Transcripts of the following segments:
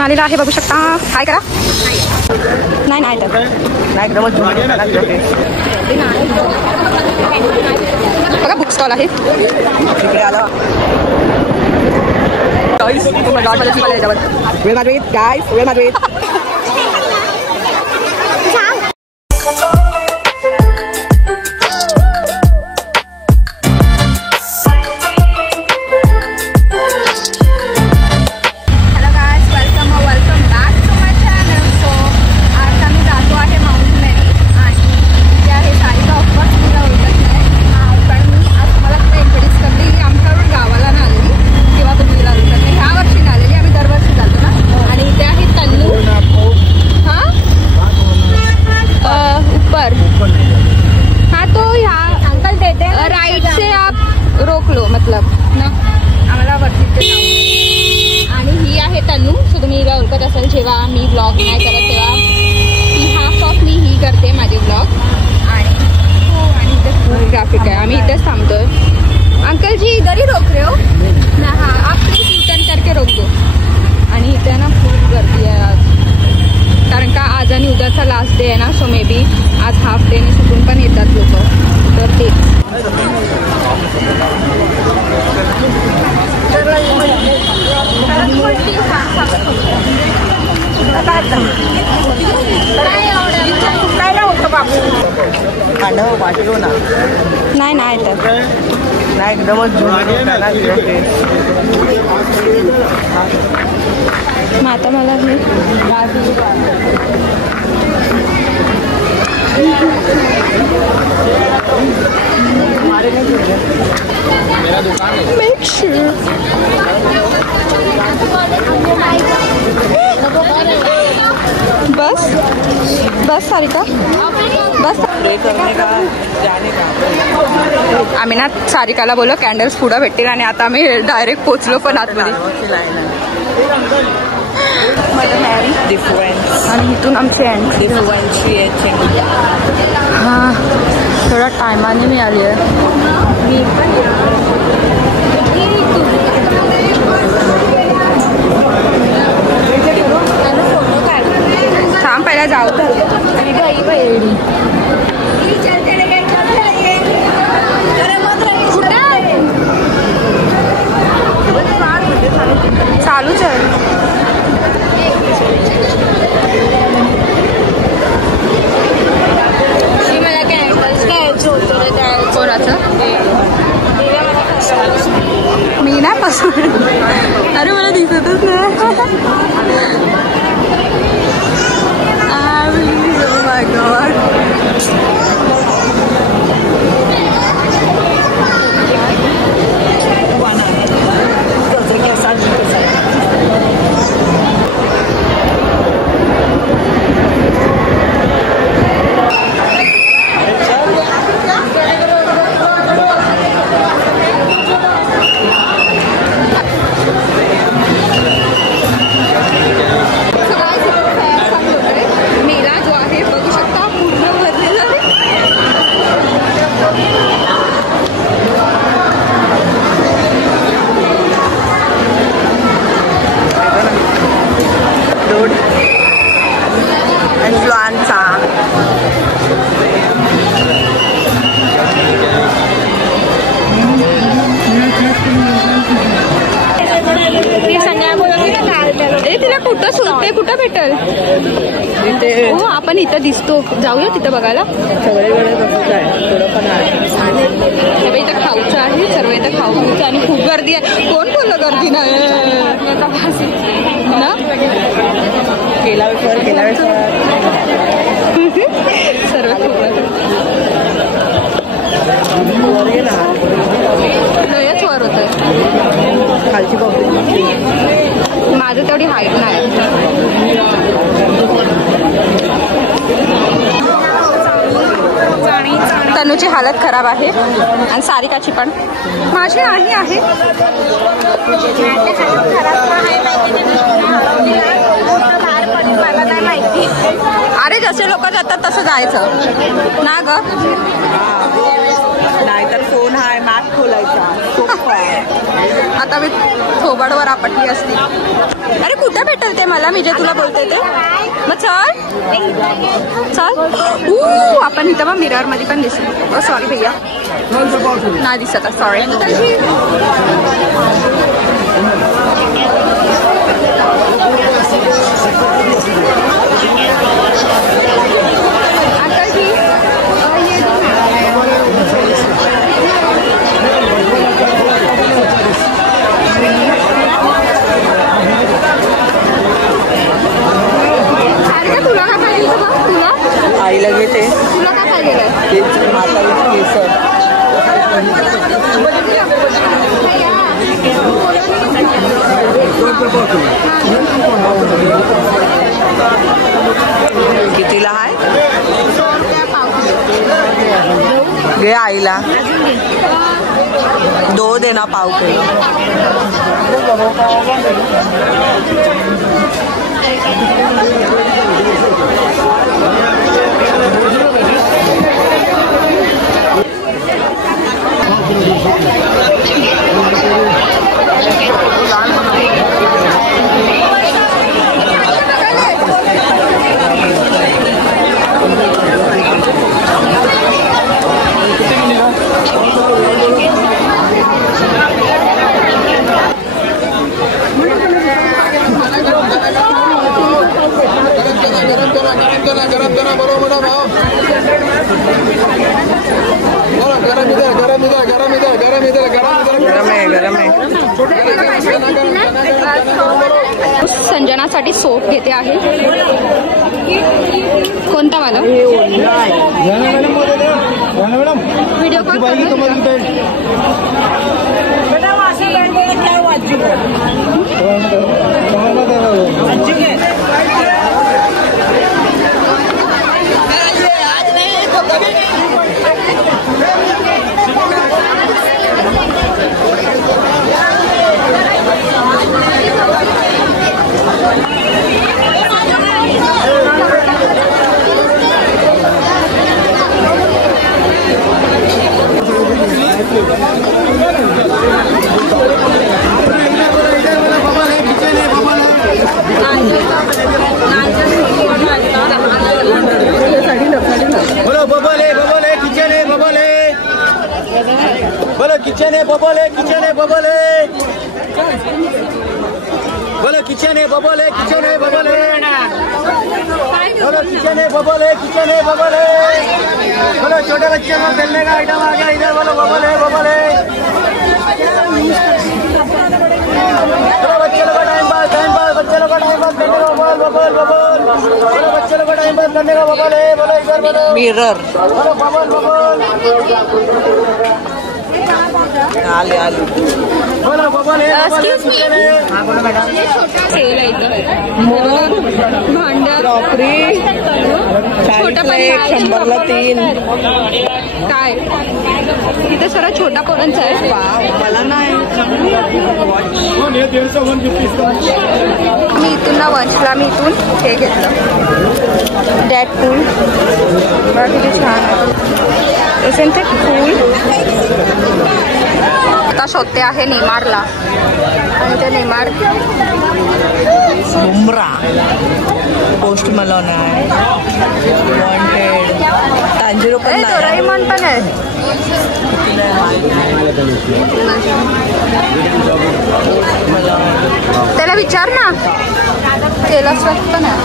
कोण आलेला आहे बघू शकता. हाय करा. नाही नाही तर बघा बुक स्टॉल आहे इकडे आला. Real Madrid, guys, Real Madrid. जेव्हा मी ब्लॉग नाही करत तेव्हा ही हाफ ऑफ ही करते माझे ब्लॉग. आणि इथे ट्रॅफिक आहे. आम्ही इथेच थांबतोय. अंकल जी इधर ही रोक रहे हो ना. हाँ आप प्लीज रिटर्न करके रोक दो. आणि इथे ना खूप गर्दी आहे आज, कारण का आज आणि उद्याचा लास्ट डे आहे ना. सो मे बी आज हाफ डेने सुटून पण येतात लोक. तर तेच नाही नाही तर नाही एकदमच मग आता मला Make sure. बस बस सारिका बस करने का जाने का. आम्ही ना सारिकाला बोललो कॅन्डल्स पुढं भेटतील आणि आता आम्ही डायरेक्ट पोचलो पण आतमध्ये. आणि इथून आमची एंट्री. हां थोडा टायमाने मिळाली आहे. थांब पहिला जाऊ तर चालूच आहे. मला कॅन्डल्स घ्यायचं होतं कोणाचं मी नाही पासून. अरे मला दिसतच नाही. Oh my God. कुठं सुटते कुठं भेटल. हो आपण इथं दिसतो. जाऊया तिथं बघायला. सगळीकडे इथं खाऊचं आहे. सर्व इथं खाऊचं आणि खूप गर्दी आहे. कोण बोललं गर्दी नाही ना. सर्व लयच वर होत. खालची माझं तेवढी हाईट नाही. तनूची हालत खराब आहे आणि सारिकाची पण. माझी नाही आहे. अरे जसे लोक जातात तसं जायचं ना ग. नाहीतर फोन आहे, मॅप खोलायचा, सोपं आहे. आता मी थोबाडवर आपटली असती. अरे कुठे भेटेल ते मला, मी जे तुला बोलते ते. मग चल चल. आपण इथं मग मिरर मध्ये पण दिसू. सॉरी भैया, नाही दिसत. सॉरी. तुला काय पाहिजे बघ. तुला आईला घेते. तुला काय पाहिजे? कितीला आहे? घे आईला 2 दे ना, पाव किलो. संजनासाठी सोप घेते आहे. कोणता वाला? व्हिडिओ कॉल किचन है बबल है, किचन है बबल है, बोलो किचन है बबल है, किचन है बबल है, बोलो किचन है बबल है, किचन है बबल है, बोलो छोटे बच्चे को खेलने का आइटम आ गया इधर, बोलो बबल है, बबल है, बोलो बच्चे लोग का टाइम पास बच्चे लोग का टाइम पास करने का बबल बबल बबल, बोलो बच्चे लोग का टाइम पास करने का बबल है, बोलो इधर बोलो मिरर, बोलो बबल बबल, आले आले, बोलो बबल है, एक्सक्यूज मी. सेल आहे इथं. भांड्या क्रॉकरी छोटा पण 100ला 3. काय इथे सर्व छोटा पोरांचा आहे. मला नाही. मी इथून ना वंशला मी इथून हे घेतलं डॅट पूल. बघा किती छान आहे. एसेंट पूल. आता शोधते आहे नेमारला आणि ते नेमार बुमरा पोस्ट मलोन आहे. वॉन्टेड तांजिरो पण डोरेमॉन पण आहे. त्याला विचार ना. त्याला स्वस्त पण आहे.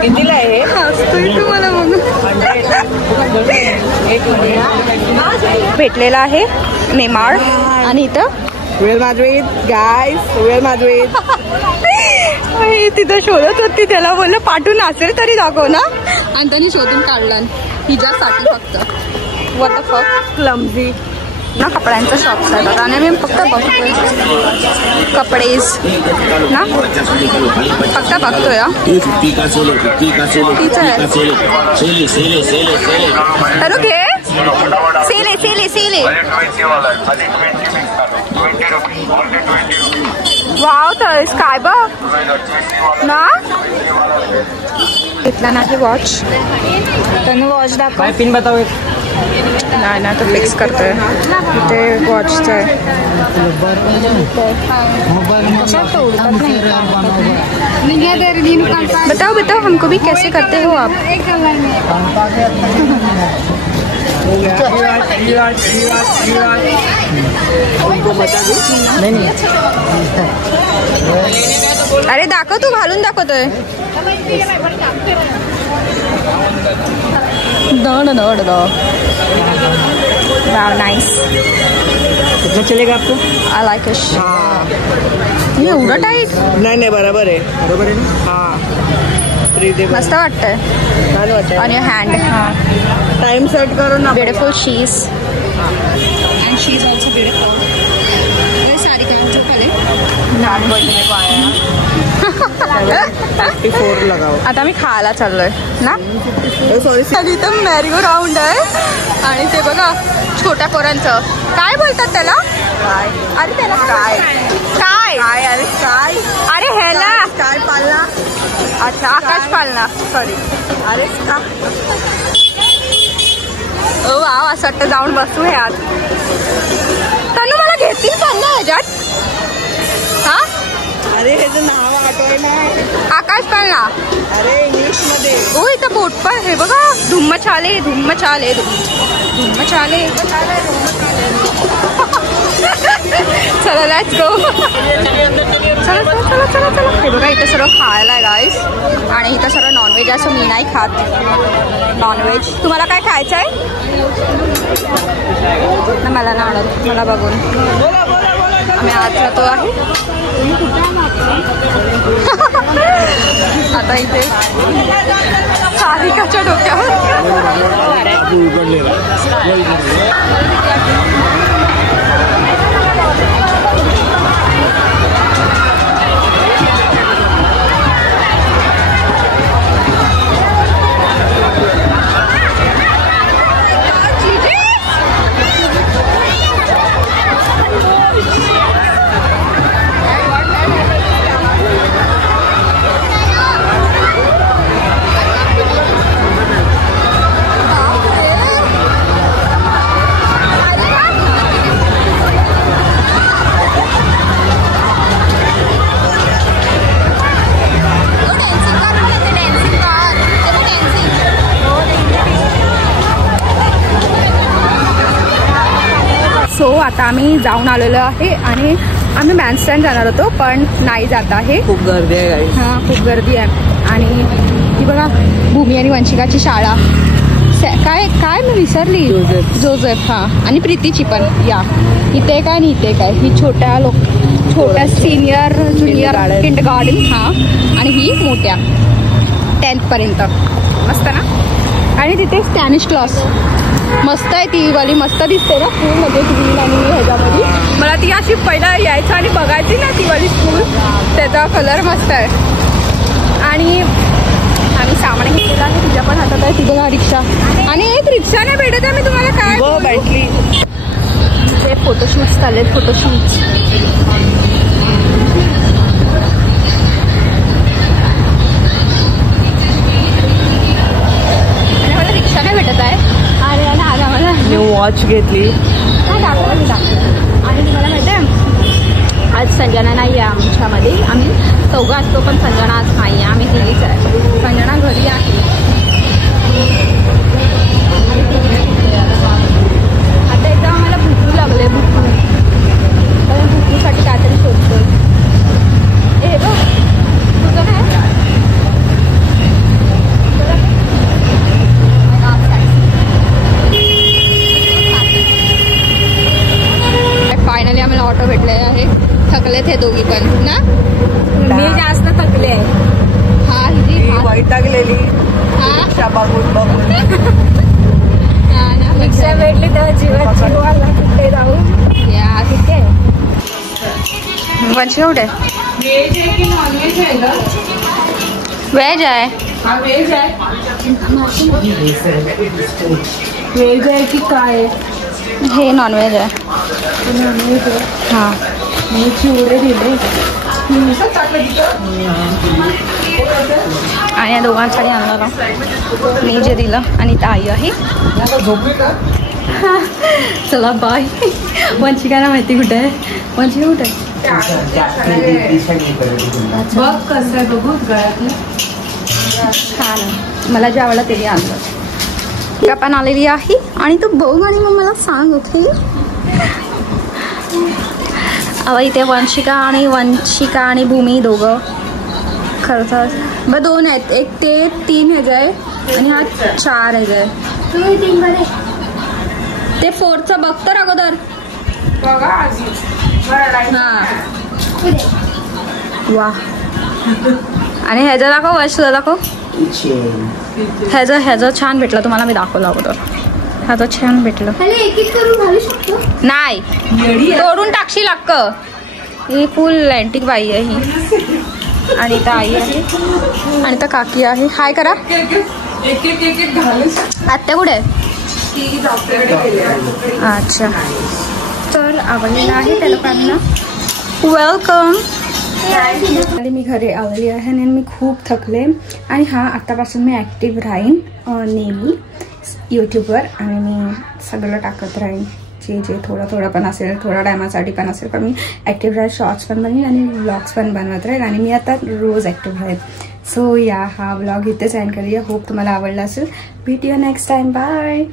कितीला आहे? हसतोय तू मला बघून. भेटलेला आहे नेमार आणि इथं real Madrid guys, real Madrid. तिथं शोधत होती. त्याला बोललं पाठवून असेल तरी दाखव ना. आणि त्यांनी शोधून काढला हिच्यासाठी फक्त. What the fuck. क्लमझी ना. कपड्यांचं शॉप्स आहेत आणि मी फक्त बघतोय कपडेज ना. फक्त बघतोय. हॅलो घे. सेले सेले सेले. वाव तर काय बघ ना. घेतला नाही वॉच. त्यानं वॉच दाखव. पिन बताओ. नाही ना तो फिक्स करतोय ते वॉचचं आहे. बताओ बताओ हमको भी कैसे करते हो आप. अरे दाखव तू घालून दाखवतोय. नाइस. कितना चलेगा आपको? I like it. हाँ ये एवढं टाईट. नाही बरोबर आहे. बरोबर आहे ना. हां मस्त वाटतंय. छान वाटतं. On your hand. Time set करून ना. ब्युटिफुल शीज. And she is also beautiful. सारी काम जो खाली नान बजने को आया 54 लगाओ. आता मी खायला चाललोय ना. सॉरी इथं मॅरिगो राऊंड आहे आणि ते बघा छोट्या पोरांचं काय बोलतात त्याला. काय? अरे त्याला काय काय काय? अरे काय? अरे ह्याला काय पालना? अच्छा आकाश पालना. सॉरी. अरे का? ओ वाव असं वाटतं जाऊन बसू हे आत. तनु मला घेतील पण ना ह्याच्यात. हा अरे ह्याचं नाव आठवय ना. आकाश पालना. अरे इंग्लिश मध्ये. ओ इथं बोट पण हे बघा. धुम्म चाले धुम्म चाले धुम्म चाले. चला लेट्स गो. चला चला चला चला चला. हे बघा इथं सर्व खायला आहे गाईस आणि इथं सर्व नॉनव्हेज आहे. असं मी नाही खात नॉनव्हेज. तुम्हाला काय खायचं आहे ना. मला नाही आवडत. मला बघून आम्ही आज जातो आहे. आता इथे सारिकाच्या डोक्यावर आता आम्ही जाऊन आलेलो आहे आणि आम्ही बँडस्टँड जाणार होतो पण नाही जात आहे. खूप गर्दी आहे. हां खूप गर्दी आहे. आणि ती बघा भूमी आणि वंशिकाची शाळा काय काय मी विसरली. जोसेफ. हां आणि प्रीतीची पण. या इथे काय आणि इथे काय. ही छोट्या सिनियर ज्युनियर किंडरगार्टन. हां आणि ही मोठ्या 10th पर्यंत. मस्त ना. आणि तिथे स्पॅनिश क्लास मस्त आहे. ती वाली मस्त दिसते ना स्कूल मध्ये ग्रीन आणि ह्याच्यामध्ये. मला ती अशी पहिला यायचं आणि बघायची ना ती वाली स्कूल. त्याचा कलर मस्त आहे. आणि आम्ही सामान घेतलेलं आहे. तिच्या पण हातात आहे. ती बघा रिक्षा आणि एक रिक्षा नाही भेटत आहे. मी तुम्हाला काय बॅटरी. ते फोटोशूट्स चाललेत. फोटोशूट्स आणि मला रिक्षा नाही भेटत आहे. आणि आज आम्हाला न्यू वॉच घेतली. काय दाखवलं मी दाखवलं. आणि तुम्हाला माहिती आहे आज संजना नाही आहे आमच्यामध्ये. आम्ही चौघं असतो पण संजना आज नाही आहे. आम्ही तिघीच आहे. संजना घरी आहे. आता एकदा आम्हाला भुकू लागले. भुकूसाठी काहीतरी शोधतोय. हे बघ तुझं काय फायनली आम्हाला ऑटो भेटले आहे. थकलेत हे दोघी पण ना. मी जास्त थकले आहे. हा ही वैतागलेली. रिक्षा बघून रिक्षा भेटली तेव्हा जीवाला कुठे जाऊ. या ठीक आहे. वंशी एवढे व्हेज आहे की नॉनव्हेज आहे का? व्हेज आहे. हा व्हेज आहे. व्हेज आहे की काय? हे नॉनव्हेज आहे. हां चिवडे दिले आणि या दोघांसाठी आणलं मी जे दिलं आणि ताई आहे. चला बाय. वंशिकाला माहिती कुठे आहे. वंशिका कुठे आहे. बघ कसं आहे बघू गळ्यातलं. छान आहे. मला जे आवडलं ते आणलं. का पण आलेली आहे आणि तू बघ आणि मग मला सांग. ओके अवा इथे वंशिका आणि भूमी दोघं खरंच बरं 2 आहेत. एक ते 3 ह्याचं आहे आणि हा 4 ह्याचं आहे. ते 4चं बघ तर अगोदर. हां वा. आणि ह्याचं दाखव वैशूला दाखव. ह्याचं छान भेटलं तुम्हाला मी दाखवलं अगोदर. ह्याचं छान भेटलं. नाही तोडून टाकशील अक्क. ही फुल अँटिक बाई आहे ही. आणि इथं आई आहे आणि इथं काकी आहे. हाय करा. आत्या कुठे आहे. अच्छा तर आवडलेलं आहे त्या लोकांना. वेलकम. आणि मी घरी आलेली आहे आणि मी खूप थकले. आणि हां आत्तापासून मी ॲक्टिव्ह राहीन नेहमी यूट्यूबवर. आणि मी सगळं टाकत राहीन जे थोडं पण असेल. थोड्या टायमासाठी पण असेल पण मी ॲक्टिव्ह राहील. शॉर्ट्स पण बनवीन आणि व्लॉग्स पण बनवत राहील. आणि मी आता रोज ॲक्टिव्ह राहील. सो या हा व्लॉग इथेच एंड करूया. होप तुम्हाला आवडला असेल. भेटूया नेक्स्ट टाइम. बाय.